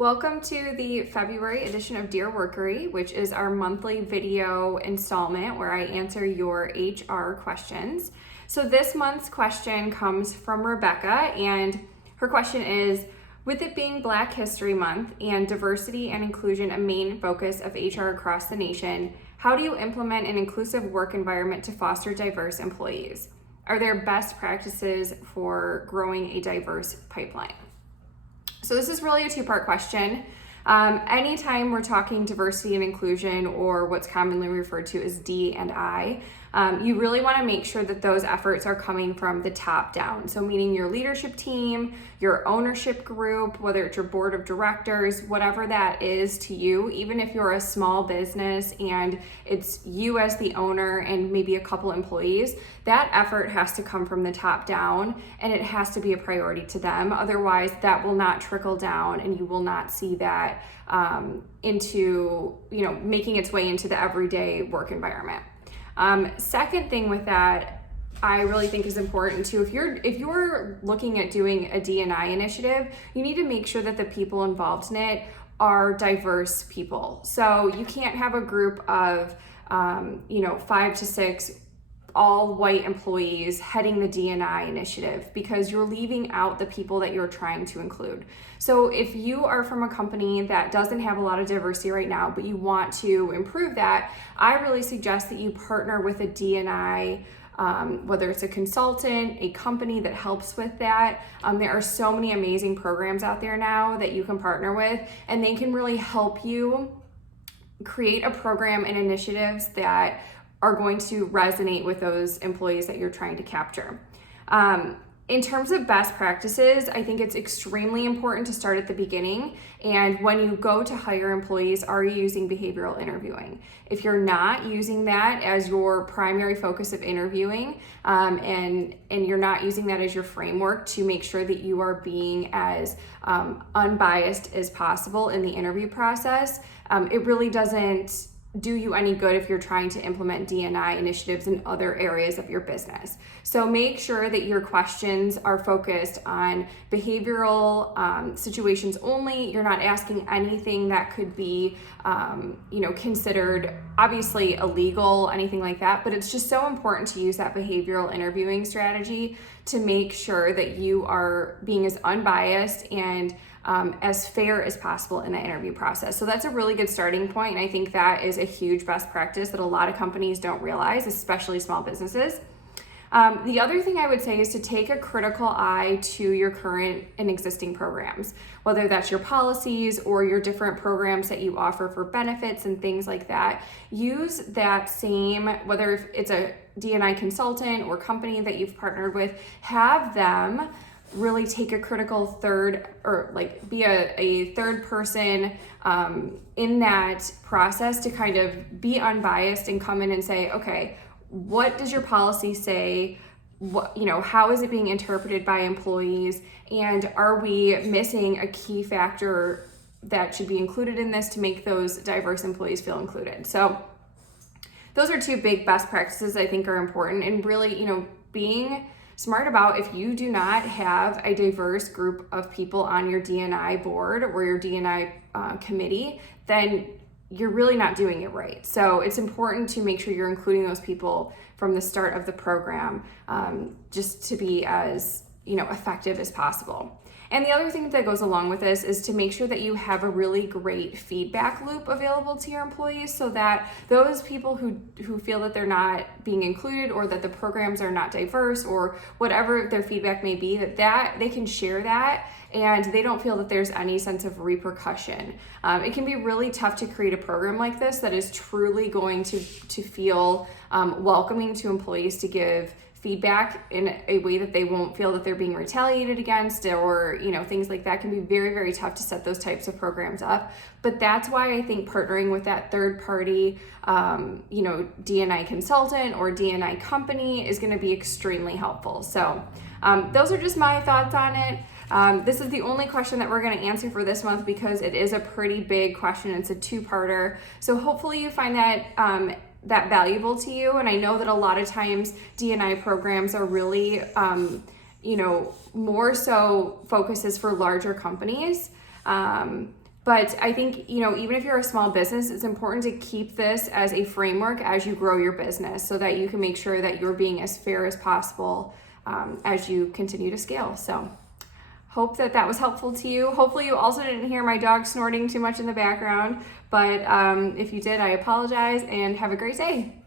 Welcome to the February edition of Dear Workery, which is our monthly video installment where I answer your HR questions. So this month's question comes from Rebecca, and her question is, with it being Black History Month and diversity and inclusion a main focus of HR across the nation, how do you implement an inclusive work environment to foster diverse employees? Are there best practices for growing a diverse pipeline? So this is really a two-part question. Anytime we're talking diversity and inclusion, or what's commonly referred to as D&I, you really want to make sure that those efforts are coming from the top down. So meaning your leadership team, your ownership group, whether it's your board of directors, whatever that is to you, even if you're a small business and it's you as the owner and maybe a couple employees, that effort has to come from the top down and it has to be a priority to them. Otherwise, that will not trickle down and you will not see that into, making its way into the everyday work environment. Second thing with that, I really think is important too. If you're looking at doing a D&I initiative, you need to make sure that the people involved in it are diverse people. So you can't have a group of 5 to 6 all white employees heading the D&I initiative, because you're leaving out the people that you're trying to include. So if you are from a company that doesn't have a lot of diversity right now, but you want to improve that, I really suggest that you partner with a D&I, whether it's a consultant, a company that helps with that. There are so many amazing programs out there now that you can partner with, and they can really help you create a program and initiatives that are going to resonate with those employees that you're trying to capture. In terms of best practices, I think it's extremely important to start at the beginning. And when you go to hire employees, are you using behavioral interviewing? If you're not using that as your primary focus of interviewing, and you're not using that as your framework to make sure that you are being as unbiased as possible in the interview process, it really doesn't do you any good if you're trying to implement D&I initiatives in other areas of your business. So make sure that your questions are focused on behavioral situations only. You're not asking anything that could be, considered obviously illegal, anything like that. But it's just so important to use that behavioral interviewing strategy to make sure that you are being as unbiased and as fair as possible in the interview process. So that's a really good starting point, and I think that is a huge best practice that a lot of companies don't realize, especially small businesses. The other thing I would say is to take a critical eye to your current and existing programs, whether that's your policies or your different programs that you offer for benefits and things like that. Use that same, whether it's a D&I consultant or company that you've partnered with, have them really take a critical third, or be a third person in that process to kind of be unbiased and come in and say, okay, what does your policy say? How is it being interpreted by employees? And are we missing a key factor that should be included in this to make those diverse employees feel included? So those are two big best practices I think are important, and really, being smart about, if you do not have a diverse group of people on your D&I board or your D&I committee, then you're really not doing it right. So it's important to make sure you're including those people from the start of the program, just to be as effective as possible. And the other thing that goes along with this is to make sure that you have a really great feedback loop available to your employees, so that those people who feel that they're not being included, or that the programs are not diverse, or whatever their feedback may be, that they can share that and they don't feel that there's any sense of repercussion. It can be really tough to create a program like this that is truly going to feel welcoming to employees, to give feedback in a way that they won't feel that they're being retaliated against, or things like that can be very, very tough to set those types of programs up. But that's why I think partnering with that third party D&I consultant or D&I company is going to be extremely helpful. So those are just my thoughts on it. This is the only question that we're going to answer for this month, because it is a pretty big question. It's a two-parter. So hopefully you find that valuable to you. And I know that a lot of times D&I programs are really, more so focuses for larger companies. But I think, even if you're a small business, it's important to keep this as a framework as you grow your business so that you can make sure that you're being as fair as possible as you continue to scale. So hope that was helpful to you. Hopefully you also didn't hear my dog snorting too much in the background, but if you did, I apologize, and have a great day.